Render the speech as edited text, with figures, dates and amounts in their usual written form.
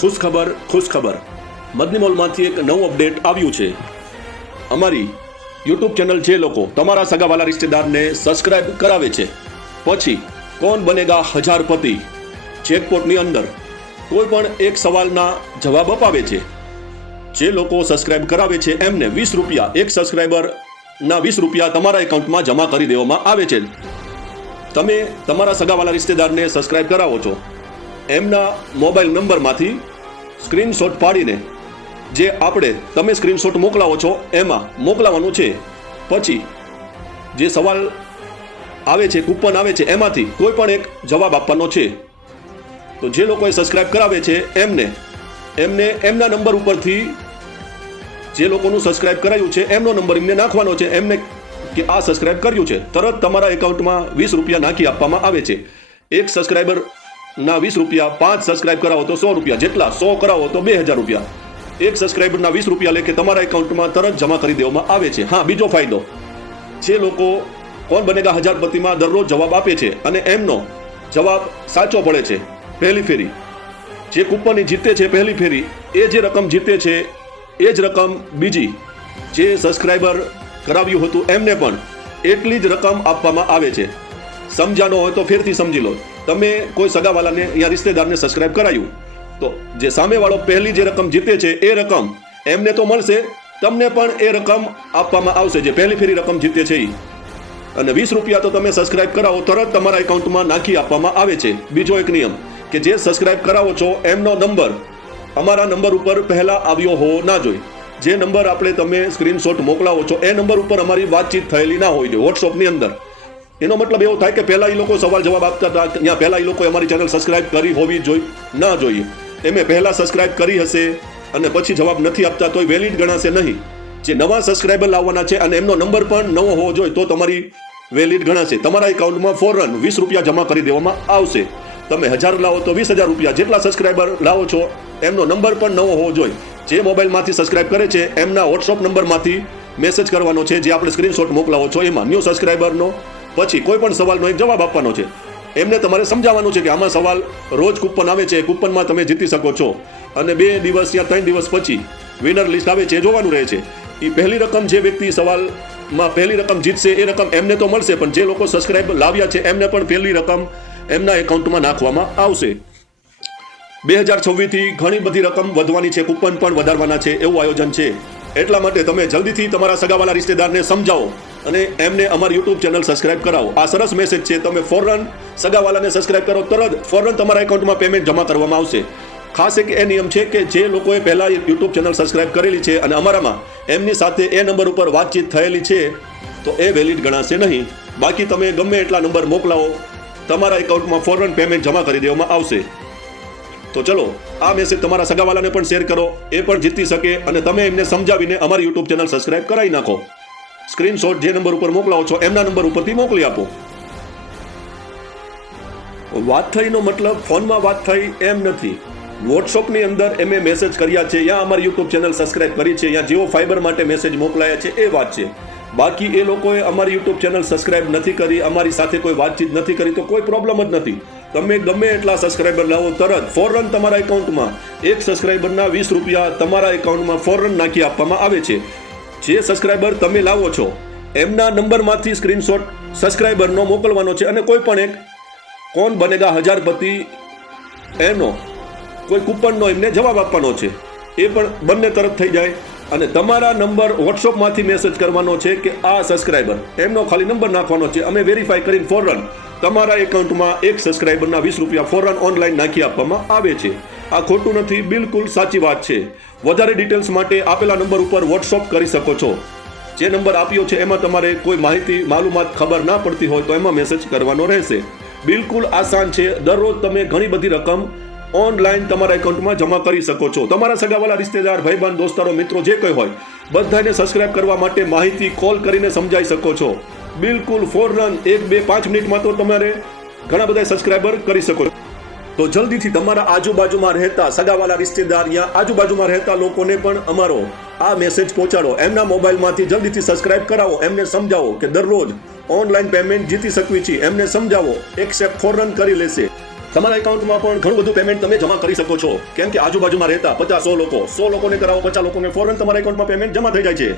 ખુશખબર મદની મોલમાંથી એક નવું અપડેટ આવ્યું છે। અમારી યુટ્યુબ ચેનલ જે લોકો તમારા સગાવાલા રિશ્તેદારને સબસ્ક્રાઇબ કરાવે છે પછી કોણ બનેગા હજારપતિ જેકપોટની અંદર કોઈ પણ એક સવાલના જવાબ અપાવે છે। જે લોકો સબસ્ક્રાઇબ કરાવે છે એમને 20 રૂપિયા, એક સબસ્ક્રાઇબરના 20 રૂપિયા તમારા એકાઉન્ટમાં જમા કરી દેવામાં આવે છે। તમે તમારા સગાવાલા રિશ્તેદારને સબસ્ક્રાઇબ કરાવો છો, એમના મોબાઈલ નંબરમાંથી સ્ક્રીનશોટ પાડીને જે તમે સ્ક્રીનશોટ મોકલાવો છો એમાં મોકલાવાનું છે। પછી જે સવાલ આવે છે, કૂપન આવે છે, એમાંથી કોઈ પણ એક જવાબ આપવાનો છે। તો જે લોકોએ સબસ્ક્રાઇબ કરાવે છે એમને એમના નંબર ઉપરથી જે લોકોનું સબસ્ક્રાઇબ કરાયું છે એમનો નંબર એમને નાખવાનો છે, એમને કે આ સબસ્ક્રાઇબ કર્યું છે, તરત તમારા એકાઉન્ટમાં 20 રૂપિયા નાખી આપવામાં આવે છે। એક સબસ્ક્રાઇબરના 20 રૂપિયા, 5 સબસ્ક્રાઇબ કરાવો તો 100 રૂપિયા, જેટલા 100 કરાવો તો 2000 રૂપિયા। એક સબસ્ક્રાઇબરના 20 રૂપિયા લેકે તમારા એકાઉન્ટમાં તરત જમા કરી દેવામાં આવે છે। હા, બીજો ફાયદો, જે લોકો કોણ બનેગા હજારપતિમાં દરરોજ જવાબ આપે છે અને એમનો જવાબ સાચો પડે છે પહેલી ફેરી, જે કૂપન જીતે છે પહેલી ફેરી, એ જે રકમ જીતે છે એ જ રકમ બીજી જે સબસ્ક્રાઇબર કરાવ્યું હતું એમને પણ એટલી જ રકમ આપવામાં આવે છે। સમજાનો હોય તો ફેરથી સમજી લો। તમે કોઈ સગાવાલાને યા રિશ્તેદારને સબસ્ક્રાઇબ કરાયું તો જે સામેવાળો પહેલી જે રકમ જીતે છે એ રકમ એમને તો મળશે, તમને પણ એ રકમ આપવામાં આવશે જે પહેલી ફેરી રકમ જીતે છે એ। અને 20 રૂપિયા તો તમે સબસ્ક્રાઇબ કરાવો તરત તમારા એકાઉન્ટમાં નાખી આપવામાં આવે છે। બીજો એક નિયમ કે જે સબસ્ક્રાઇબ કરાવો છો એમનો નંબર અમારા નંબર ઉપર પહેલા આવ્યો હોવો ના જોઈએ। જે નંબર તમે સ્ક્રીનશોટ મોકલાવો છો એ નંબર ઉપર અમારી વાતચીત થયેલી ના હોવી જોઈએ વોટ્સઅપની અંદર। એનો મતલબ એવો થાય કે પહેલા એ લોકો સવાલ જવાબ આપતા હતા, ત્યાં પહેલા એ લોકોએ અમારી ચેનલ સબસ્ક્રાઇબ કરી હોવી ના જોઈએ। એમે પહેલા સબસ્ક્રાઇબ કરી હશે અને પછી જવાબ નથી આપતા તોય વેલિડ ગણાશે નહીં। જે નવા સબસ્ક્રાઇબર લાવવાના છે અને એમનો નંબર પણ નવો હોવો જોઈએ તો તમારી વેલિડ ગણાશે। તમારા એકાઉન્ટમાં ફોરન 20 રૂપિયા જમા કરી દેવામાં આવશે। તમે 1000 લાવો તો 20,000 રૂપિયા, જેટલા સબસ્ક્રાઇબર લાવો છો એમનો નંબર પણ નવો હોવો જોઈએ। જે મોબાઈલમાંથી સબસ્ક્રાઇબ કરે છે એમના વોટ્સઅપ નંબરમાંથી મેસેજ કરવાનો છે, જે આપણે સ્ક્રીનશોટ મોકલાવો છો એમાં ન્યૂ સબસ્ક્રાઇબરનો, પછી કોઈ પણ સવાલનો એક જવાબ આપવાનો છે। એમને તમારે સમજાવવાનું છે કે આમાં સવાલ રોજ કૂપન આવે છે, કૂપનમાં તમે જીતી શકો છો અને 2 દિવસ યા 3 દિવસ પછી વિનર લિસ્ટ આવે છે, જોવાનું રહે છે। એ પહેલી રકમ જે વ્યક્તિ સવાલમાં પહેલી રકમ જીતશે એ રકમ એમને તો મળશે, પણ જે લોકો સબસ્ક્રાઇબ લાવ્યા છે એમને પણ પહેલી રકમ એમના એકાઉન્ટમાં નાખવામાં આવશે। 2026થી ઘણી બધી રકમ વધવાની છે, કૂપન પણ વધારવાના છે એવું આયોજન છે। એટલા માટે તમે જલ્દીથી તમારા સગાવાલા રિશ્તેદારને સમજાવો અને એમને અમારી યુટ્યુબ ચેનલ સબસ્ક્રાઇબ કરાવો। આ સરસ મેસેજ છે, તમે ફોરન સગાવાલાને સબસ્ક્રાઇબ કરો તરત ફોરન તમારા એકાઉન્ટમાં પેમેન્ટ જમા કરવામાં આવશે। ખાસ એક એ નિયમ છે કે જે લોકોએ પહેલા યુટ્યુબ ચેનલ સબસ્ક્રાઇબ કરેલી છે અને અમારામાં એમની સાથે એ નંબર ઉપર વાતચીત થયેલી છે તો એ વેલિડ ગણાશે નહીં। બાકી તમે ગમે એટલા નંબર મોકલાવો, તમારા એકાઉન્ટમાં ફોરન પેમેન્ટ જમા કરી દેવામાં આવશે। તો ચલો, આ મેસેજ તમારા સગાવાલાને પણ શેર કરો, એ પણ જીતી શકે અને તમે એમને સમજાવીને અમારી યુટ્યુબ ચેનલ સબસ્ક્રાઇબ કરાવી નાખો। સ્ક્રીનશોટ જે નંબર ઉપર મોકલાવો છો એમના નંબર ઉપરથી મોકલી આપો। વાત થઈનો મતલબ ફોનમાં વાત થઈ એમ નથી, વોટ્સઅપની અંદર એમે મેસેજ કર્યા છે, યા અમારી યુટ્યુબ ચેનલ સબસ્ક્રાઇબ કરી છે, યા જીઓ ફાઈબર માટે મેસેજ મોકલાયા છે એ વાત છે। બાકી એ લોકોએ અમારી યુટ્યુબ ચેનલ સબસ્ક્રાઇબ નથી કરી, અમારી સાથે કોઈ વાતચીત નથી કરી તો કોઈ પ્રોબ્લેમ જ નથી। તમે ગમે એટલા સબસ્ક્રાઇબર લાવો તરત ફોરન તમારા એકાઉન્ટમાં એક સબસ્ક્રાઇબરના 20 રૂપિયા તમારા એકાઉન્ટમાં ફોરન નાખી આપવામાં આવે છે। જે સબસ્ક્રાઇબર તમે લાવો છો એમના નંબરમાંથી સ્ક્રીનશોટ સબસ્ક્રાઇબરનો મોકલવાનો છે અને કોઈ પણ એક કોણ બનેગા હજારપતિ એનો કોઈ કૂપનનો એમને જવાબ આપવાનો છે, એ પણ બંને તરત થઈ જાય। અને તમારા નંબર વોટ્સઅપમાંથી મેસેજ કરવાનો છે કે આ સબસ્ક્રાઇબર, એમનો ખાલી નંબર નાખવાનો છે, અમે વેરીફાઈ કરીને ફોરન તમારા એકાઉન્ટમાં એક સબસ્ક્રાઇબરના 20 રૂપિયા ફોરન ઓનલાઈન નાખી આપવામાં આવે છે। આ ખોટું નથી, બિલકુલ સાચી વાત છે। વધારે ડિટેલ્સ માટે આપેલા નંબર ઉપર વોટ્સઅપ કરી શકો છો। જે નંબર આપ્યો છે એમાં તમારે કોઈ માહિતી માલુમાત ખબર ના પડતી હોય તો એમાં મેસેજ કરવાનો રહેશે। બિલકુલ આસાન છે, દરરોજ તમે ઘણી બધી રકમ ઓનલાઈન તમારા એકાઉન્ટમાં જમા કરી શકો છો। તમારા સગાવાલા રિશ્તેદાર, ભાઈબંધ, દોસ્તારો, મિત્રો જે કંઈ હોય બધાને સબસ્ક્રાઇબ કરવા માટે માહિતી કોલ કરીને સમજાવી શકો છો। બિલકુલ ફોરન 1, 2, 5 મિનિટમાં તો તમારે ઘણા બધા સબસ્ક્રાઇબર કરી શકો છો। તો જલ્દીથી તમારા આજુબાજુમાં રહેતા સગાવાલા રિશ્તેદાર યા આજુબાજુમાં રહેતા લોકોને પણ અમારો આ મેસેજ પહોંચાડો, એમના મોબાઈલમાંથી જલ્દીથી સબસ્ક્રાઇબ કરાવો, એમને સમજાવો કે દરરોજ ઓનલાઈન પેમેન્ટ જીતી શકવી છે, એમને સમજાવો, એક્સેપ્ટ ફોરન કરી લેશે। તમારા એકાઉન્ટમાં પણ ઘણું બધું પેમેન્ટ તમે જમા કરી શકો છો, કેમ કે આજુબાજુમાં રહેતા 50-100 લોકોને કરાવો, 50 લોકોને ફોરન તમારા એકાઉન્ટમાં પેમેન્ટ જમા થઈ જાય છે.